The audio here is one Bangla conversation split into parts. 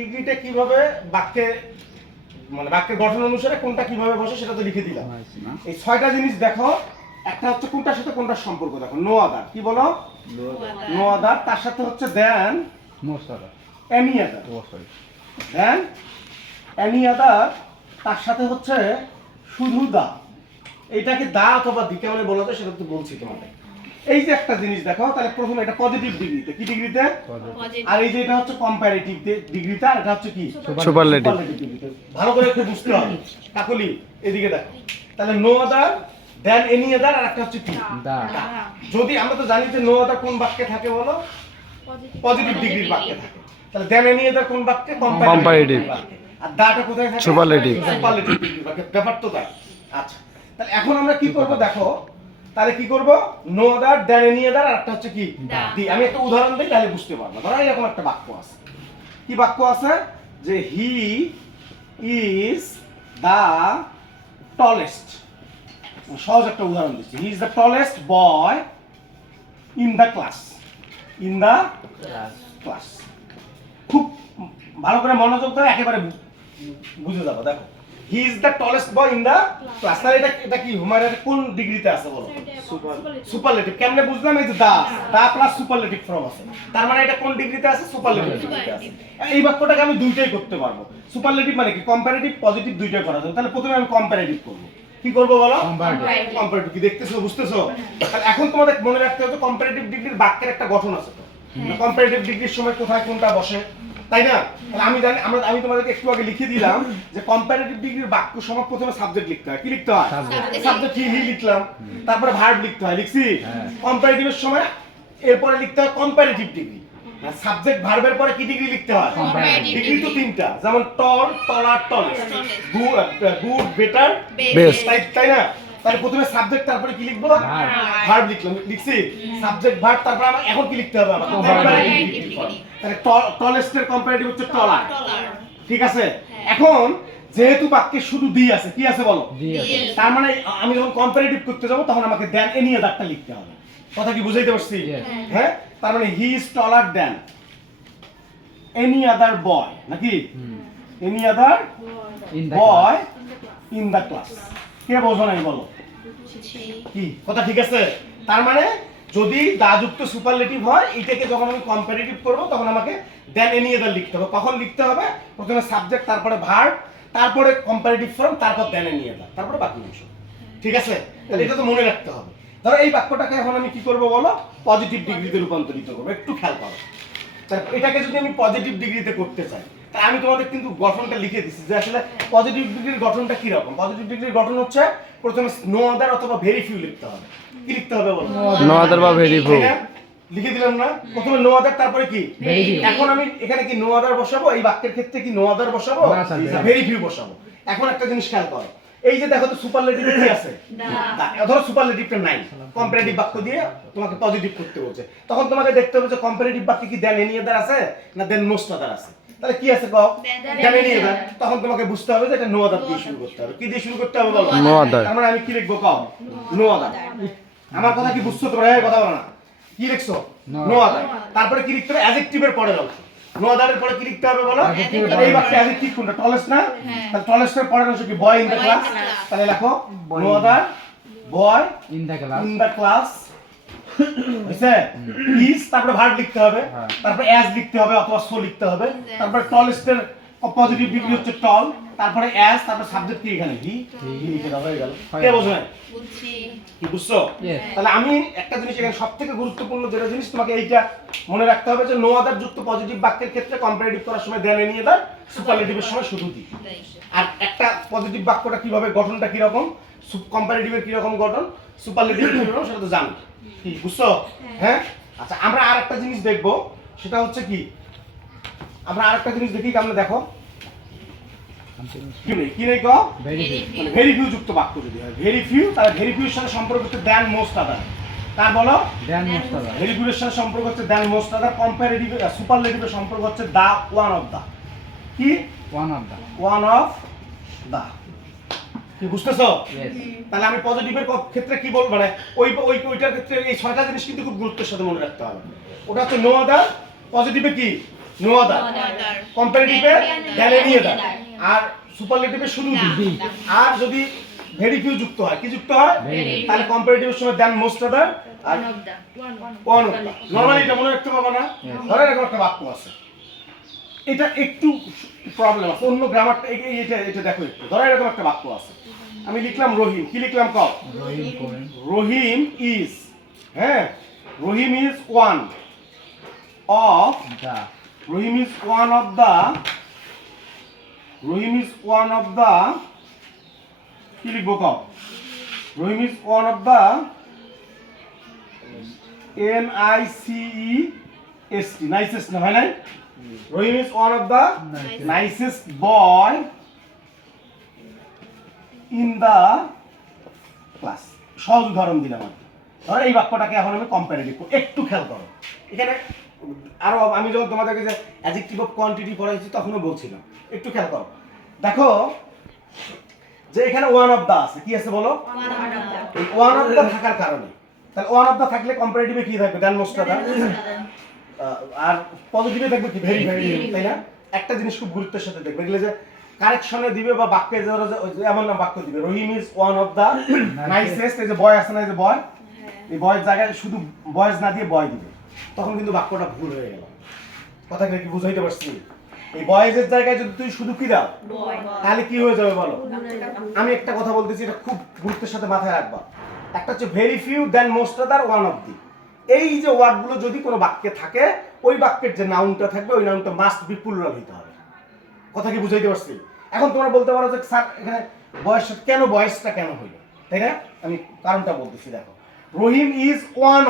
ডিগ্রিটা কিভাবে বাক্যে মানে বাক্যের গঠন অনুসারে কোনটা কিভাবে বসে সেটা তো লিখে দিলাম। এই ছয়টা জিনিস দেখো, একটা হচ্ছে কোনটার সাথে কোনটার সম্পর্ক দেখো। নো আদার, কি বলো? No other. তার সাথে হচ্ছে then most other, any other. Oh sorry, then any other. তার সাথে হচ্ছে শুধু দা। এইটাকে দা অথবা দি কেমন বলা যায় সেটা তো বলছি তোমাদের। এই যে একটা জিনিস দেখো, তাহলে প্রথমে এটা পজিটিভ ডিগ্রিতে, কি ডিগ্রিতে? আর এই যে এটা হচ্ছে কম্পারেটিভ ডিগ্রিতে, আর এটা হচ্ছে কি সুপারলেটিভ। ডিগ্রিতে। ভালো করে একটু বুঝতে হবে কাকলি, এদিকে দেখো। তাহলে নো আদার, দেন এনি আদার, আর একটা হচ্ছে কি দা। যদি আমরা তো জানি যে নো আদার কোন বাক্যে থাকে বলো? পজিটিভ ডিগ্রির বাক্যে থাকে। তাহলে দেন এনি আদার কোন বাক্যে? কম্পারেটিভ বাক্যে। আর দাটা কোথায় থাকে? সুপারলেটিভ। সুপারলেটিভ ডিগ্রির বাক্যে। ব্যাপার তো তাই। আচ্ছা, তাহলে এখন আমরা কি করব দেখো। তাহলে কি করব? নো আদার, দেন এনি আদার, আর একটা হচ্ছে কি দি। আমি একটা উদাহরণ দিই তাহলে বুঝতে পারবো। ধরো এরকম একটা বাক্য আছে। কি বাক্য আছে? যে হি ইজ দা টলেস্ট। সহজ একটা উদাহরণ দিচ্ছি। He is the tallest boy in the class. In the class. খুব ভালো করে মনোযোগ দাও, একেবারে বুঝে যাবো। দেখো, he is the tallest boy in the class. তাহলে এটা কি মানে কোন ডিগ্রিতে আছে বলো? সুপারলেটিভ। কেমনে বুঝলাম? এই যে দা প্লাস সুপারলেটিভ ফর্ম আছে, তার মানে এটা কোন ডিগ্রিতে আছে? সুপারলেটিভ ডিগ্রিতে আছে। এই বাক্যটাকে আমি দুইটাই করতে পারবো। সুপারলেটিভ মানে কি? কম্পারেটিভ পজিটিভ দুইটাই করা যাবে। তাহলে প্রথমে আমি কম্পারেটিভ করব। কি করব বলো? কম্পারেটিভ। কি দেখতেছো, বুঝতেছো? তাহলে এখন তোমাদের মনে রাখতে হবে কম্পারেটিভ ডিগ্রির বাক্যের একটা গঠন আছে তো। কম্পারেটিভ ডিগ্রির সময় কোথায় কোনটা বসে, তাই না? তাহলে আমি জানি, আমি তোমাদেরকে একটু আগে লিখে দিলাম যে কম্পারেটিভ ডিগ্রির বাক্য সময় প্রথমে সাবজেক্ট লিখতে হয়। কি লিখতে হয়? সাবজেক্ট হি লিখলাম, তারপরে ভার্ব লিখতে হয়। লিখছি? কম্পারেটিভের সময় এরপরে লিখতে হয় কম্পারেটিভ ডিগ্রি। সাবজেক্ট ভার্বের পরে কি ডিগ্রি লিখতে হয়? ডিগ্রি তো তিনটা, যেমন টল, টলার, টলেস্ট, গুড, বেটার, বেস্ট। তাই না? তাহলে প্রথমে সাবজেক্ট, তারপরে কি লিখবো? ভার্ব লিখলাম। লিখছি? সাবজেক্ট ভার্ব, তারপর আমার এখন কি লিখতে হবে? আমার কম্পারেটিভ। তাহলে টলেস্টের কম্পারেটিভ হচ্ছে টলার। ঠিক আছে? এখন যেহেতু বাক্যে শুধু দি আছে, কি আছে বলো? তার মানে আমি যখন কম্পারেটিভ করতে যাব তখন আমাকে দেন এনি আদারটা লিখতে হবে। কথা কি বুঝাইতে পারছি? হ্যাঁ, তার মানে he is taller then any other boy, নাকি? Any other boy in the class. কে বোঝো নাই বলো? কি কথা ঠিক আছে? তার মানে যদি দা যুক্ত সুপারলেটিভ হয়, এটাকে যখন আমি কম্পারেটিভ করব তখন আমাকে দেন এনি আদার লিখতে হবে। কখন লিখতে হবে? প্রথমে সাবজেক্ট, তারপরে ভার্ব, তারপরে কম্পারেটিভ ফর্ম, তারপর দেন এনি আদার, তারপরে বাকি অংশ। ঠিক আছে? তাহলে এটা তো মনে রাখতে হবে। ধরো এই বাক্যটাকে এখন আমি কি করব বলো? পজিটিভ ডিগ্রিতে রূপান্তরিত করব। একটু খেয়াল করো। তাহলে এটাকে যদি আমি পজিটিভ ডিগ্রিতে করতে চাই, তাহলে আমি তোমাদের কিন্তু গঠনটা লিখে দিচ্ছি যে আসলে পজিটিভ ডিগ্রির গঠনটা কি রকম। পজিটিভ ডিগ্রির গঠন হচ্ছে প্রথমে নো আদার অথবা ভেরি ফিউ লিখতে হবে। কি লিখতে হবে বলো? নো আদার বা ভেরি ফিউ। লিখে দিলাম না? প্রথমে নো আদার, তারপরে কি? এখন আমি এখানে কি নো আদার বসাবো? এই বাক্যের ক্ষেত্রে কি নো আদার বসাবো? ভেরি ফিউ বসাবো। এখন একটা জিনিস খেয়াল করো, এই যে দেখো তো সুপারলেটিভ কি আছে? দা। ধরো সুপারলেটিভটা নাই, কম্পারেটিভ বাক্য দিয়ে তোমাকে পজিটিভ করতে বলছে, তখন তোমাকে দেখতে হবে যে কম্পারেটিভ বাক্যে কি দেন এনি আদার আছে না দেন মোস্ট আদার আছে। তাহলে কি আছে কও? দেন এনি আদার। তখন তোমাকে বুঝতে হবে যে এটা নো আদার দিয়ে শুরু করতে হবে। কি দিয়ে শুরু করতে হবে বলো? No other. তার মানে আমি কি লিখবো কও? No other. আমার কথা কি বুঝছো তোমরা? এই কথা বলো না। কি লিখছো? No other. তারপরে কি লিখতে হবে? অ্যাডজেক্টিভের পরের অংশ। নো আদারের পরে কি লিখতে হবে বলো? এই বাক্যে অ্যাডজেক্টিভ কোনটা? টলেস্ট না? তাহলে টলেস্টের পরের অংশ কি? Boy in the class. তাহলে লেখো no other boy in the class. In the class. বুঝছে? ইজ, তারপরে ভার্ব লিখতে হবে, তারপরে অ্যাজ লিখতে হবে অথবা সো লিখতে হবে, তারপরে টলেস্টের পজিটিভ ডিগ্রি হচ্ছে টল, তারপরে অ্যাজ, তারপরে সাবজেক্ট কি এখানে হি লিখে দাও, হয়ে গেল। কে বোঝো না? বুঝছি। কি বুঝছো? তাহলে আমি একটা জিনিস এখানে সবথেকে গুরুত্বপূর্ণ যেটা জিনিস তোমাকে এইটা মনে রাখতে হবে যে নো আদার যুক্ত পজিটিভ বাক্যের ক্ষেত্রে কম্পারেটিভ করার সময় দেন এনি আদার, সুপারলেটিভের সময় শুধু দি। আর একটা পজিটিভ বাক্যটা কিভাবে গঠনটা কি রকম, কম্পারেটিভের কি রকম গঠন, সুপারলেটিভের কি রকম, সেটা তো জানো। কি বুঝছো? হ্যাঁ। আচ্ছা, আমরা আরেকটা জিনিস দেখবো, সেটা হচ্ছে কি, আমরা আরেকটা জিনিস দেখি। আমরা দেখো কি নেই কো? ভেরি ফিউ যুক্ত বাক্য যদি হয়, ভেরি ফিউ, তাহলে ভেরি ফিউর সাথে সম্পর্ক হচ্ছে দেন মোস্ট আদার। তার বলো? দেন মোস্ট আদার। ভেরি ফিউর সাথে সম্পর্ক হচ্ছে দেন মোস্ট আদার। কম্পারেটিভ সুপারলেটিভের সম্পর্ক হচ্ছে দা ওয়ান অফ দা। কি? One of the. One of the. কি বুঝতেছো? তাহলে আমি পজিটিভের ক্ষেত্রে কি বলবো, মানে ওইটার ক্ষেত্রে এই ছয়টা জিনিস কিন্তু খুব গুরুত্বের সাথে মনে রাখতে হবে। ওটা হচ্ছে নো আদার, পজিটিভে কি? নো আদার, কম্পারেটিভে দ্যান এনি আদার, আর সুপারলেটিভে শুধু দি। আর যদি ভেরি ফিউ যুক্ত হয়, কি যুক্ত হয়? তাহলে কম্পারেটিভের সময় দ্যান মোস্ট আদার আর ওয়ান অফ দা। নরমালি এটা মনে রাখতে পারবে না? ধরে এরকম একটা বাক্য আছে, এটা একটু প্রবলেম আছে, অন্য গ্রামারটা এটা দেখো একটু। ধরো এরকম একটা বাক্য আছে, আমি লিখলাম রহিম, কি লিখলাম কও? রহিম করেন রহিম ইজ, হ্যাঁ, Rahim is one of, the Rahim is one of the, Rahim is one of the, কি লিখবো কও? Rahim is one of the NICEST, nicest না হয় নাই? Rahim is one of the nicest boy in the class. সহজ উদাহরণ দিলাম আমি। ধরো এই বাক্যটাকে এখন আমি কম্পারেটিভ করব, একটু খেয়াল করো। এখানে আরো আমি যখন তোমাদেরকে যে অ্যাডজেক্টিভ অফ কোয়ান্টিটি পড়াইছি তখনও বলছিলাম, একটু খেয়াল করো। দেখো যে এখানে ওয়ান অফ দা আছে, কি আছে বলো? এই ওয়ান অফ দা থাকার কারণে, তাহলে ওয়ান অফ দা থাকলে কম্পারেটিভে কি থাকবে? Than most of the. আর পজিটিভে থাকবে কি? ভেরি ভেরি, তাই না? একটা জিনিস খুব গুরুত্বের সাথে দেখবে, এগুলো যে কারেকশনে দিবে বা বাক্যে ধরো যে এমন না বাক্য দিবে, Rahim is one of the nicest, এই যে বয় আছে না, এই যে বয়, এই বয়ের জায়গায় শুধু বয়েজ না দিয়ে বয় দিবে, তখন কিন্তু বাক্যটা ভুল হয়ে গেল। কথা কি বুঝাইতে পারছি? এই বয়েজের জায়গায় যদি তুই শুধু কি দাও, তাহলে কি হয়ে যাবে বলো? আমি একটা কথা বলতেছি, এটা খুব গুরুত্বের সাথে মাথায় রাখবা। একটা হচ্ছে very few, then most other, one of the. এই যে ওয়ার্ডগুলো যদি কোনো বাক্যে থাকে, ওই বাক্যের যে নাউনটা থাকবে ওই নাউনটা মাস্ট বি প্লুরাল হতে হবে। কথা কি বুঝাইতে পারছি? এখন তোমরা বলতে পারো যে স্যার এখানে বয়স কেন, বয়সটা কেন হইল, তাই না? আমি কারণটা বলতেছি। দেখো, Rahim is one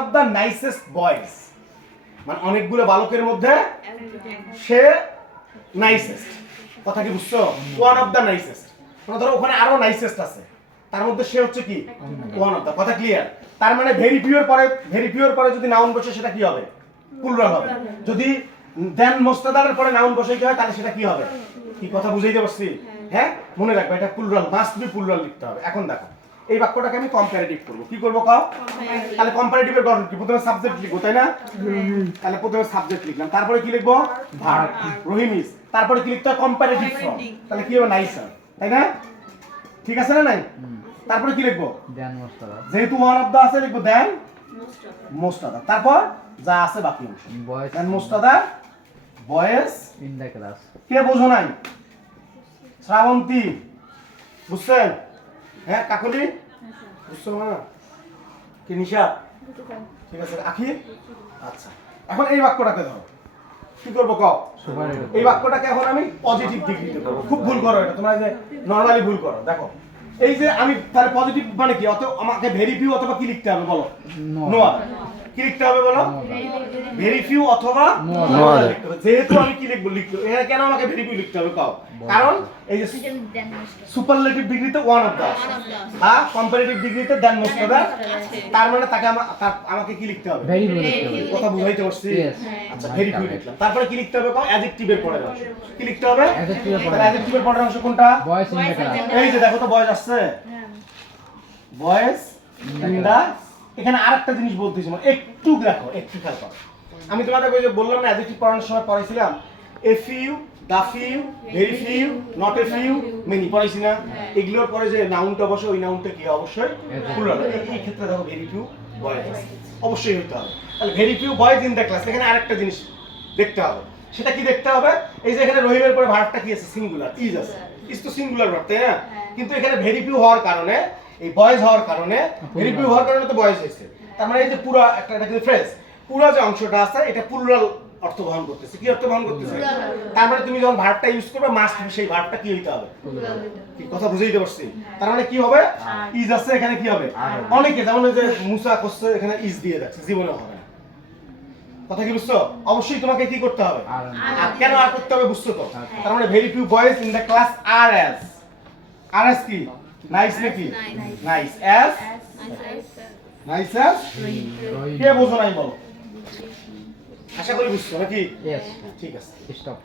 of the nicest boys, মানে অনেকগুলো বালকের মধ্যে সে নাইসেস্ট। কথা কি বুঝছো? ওয়ান অফ দ্য নাইসেস্ট, মানে ধরো ওখানে আরো নাইসেস্ট আছে, তার মধ্যে সে হচ্ছে কি? One of the. কথা ক্লিয়ার? তার মানে ভেরি পিওর পরে যদি নাউন বসে সেটা কি হবে? প্লুরাল হবে। যদি দেন মোস্ট আদারের পরে নাউন বসাইতে হয় তাহলে সেটা কি হবে? কি কথা বুঝাইতে পারছি? হ্যাঁ, মনে রাখবে এটা প্লুরাল, মাস্ট বি প্লুরাল লিখতে হবে। এখন দেখো এই বাক্যটাকে আমি কম্পারেটিভ করব, কি করব কও? তাহলে কম্পারেটিভের গঠন কি? প্রথমে সাবজেক্ট লিখবো, তাই না? তাহলে প্রথমে সাবজেক্ট লিখলাম, তারপরে কি লিখবো? ভার্ব, রহিম ইজ, তারপরে কি লিখতে হয়? কম্পারেটিভ ফ্রম, তাহলে কি হবে? নাইসার, তাই না? ঠিক আছে না নাই? তারপরে কি লিখবো? দেন মোস্ট আদার, যেহেতু ওয়ান অফ দা আছে লিখবো দেন মোস্ট আদার, তারপর যা আছে বাকি অংশ boys than most other, boys in the class. কে বোঝো নাই? শ্রাবন্তী বুঝছেন? হ্যাঁ, কাকলি বুঝছো না? কি নিশা? ঠিক আছে, আখি? আচ্ছা, এখন এই বাক্যটাকে ধরো, কি করবো কও? সুপারলেটিভ। এই বাক্যটাকে এখন আমি পজিটিভ ডিগ্রিতে করবো। খুব ভুল করো এটা, তোমরা যে নরমালি ভুল করো। দেখো এই যে আমি তাহলে পজিটিভ মানে কি? অত আমাকে ভেরি ফিউ অথবা কি লিখতে হবে বলো? No other. কি লিখতে হবে বলো? ভেরি ফিউ অথবা নো আদার লিখতে হবে। যেহেতু আমি কি লিখবো? এখানে কেন আমাকে ভেরি ফিউ লিখতে হবে কও? কারণ এই যে সুপারলেটিভ ডিগ্রিতে ওয়ান অফ দা আছে, আর কম্পারেটিভ ডিগ্রিতে দেন মোস্ট অফ দা, তার মানে তাকে আমাকে কি লিখতে হবে? ভেরি ভেরি লিখতে হবে। কথা বুঝাইতে পারছি? Yes. আচ্ছা, ভেরি ফিউ লিখলাম, তারপরে কি লিখতে হবে কও? অ্যাডজেক্টিভের পরের অংশ কি লিখতে হবে? অ্যাডজেক্টিভের পরের তাহলে অ্যাডজেক্টিভের পরের অংশ কোনটা? Boys in the class. এই যে দেখো তো বয়েজ আসছে, বয়েজ ইন দা। এখানে আরেকটা জিনিস বলতেছি, একটু দেখো, একটু খেয়াল করো। আমি তোমাদেরকে ওই যে বললাম না অ্যাডজেক্টিভ পড়ানোর সময় পড়াইছিলাম a few, the few, very few, not a few, many পড়াইছি না? এগুলোর পরে যে নাউনটা বসে ওই নাউনটা কি অবশ্যই প্লুরাল। এই ক্ষেত্রে দেখো ভেরি ফিউ বয়েজ অবশ্যই হতে হবে। তাহলে very few boys in the class, এখানে আরেকটা জিনিস দেখতে হবে। সেটা কি দেখতে হবে? এই যে এখানে রহিমের পরে ভার্বটা কি আছে? সিঙ্গুলার, ইজ আছে। ইজ তো সিঙ্গুলার ভার্ব, তাই না? কিন্তু এখানে ভেরি ফিউ হওয়ার কারণে, এই বয়েজ হওয়ার কারণে, ভেরি ফিউ হওয়ার কারণে তো বয়েজ হয়েছে। তার মানে এই যে পুরো একটা এটা কিন্তু ফ্রেজ, পুরো যে অংশটা আছে এটা প্লুরাল অর্থ বহন করতেছে। কি অর্থ বহন করতেছে? তার মানে তুমি যখন ভার্বটা ইউজ করবে মাস্ট সেই ভার্বটা কি হইতে হবে? কি কথা বুঝাইতে পারছি? তার মানে কি হবে? ইজ আছে, এখানে কি হবে? অনেকে যেমন এই যে মুসা করছে এখানে ইজ দিয়ে যাচ্ছে, জীবনে হবে না। কথা কি বুঝছো? অবশ্যই তোমাকে কি করতে হবে? আর কেন আর করতে হবে বুঝছো তো? তার মানে very few boys in the class আর অ্যাজ কি? নাইস নাকি? Nice as, nice as. কে বোঝো নাই বলো? আশা করি বুঝছো নাকি? ইয়েস। ঠিক আছে, স্টপ।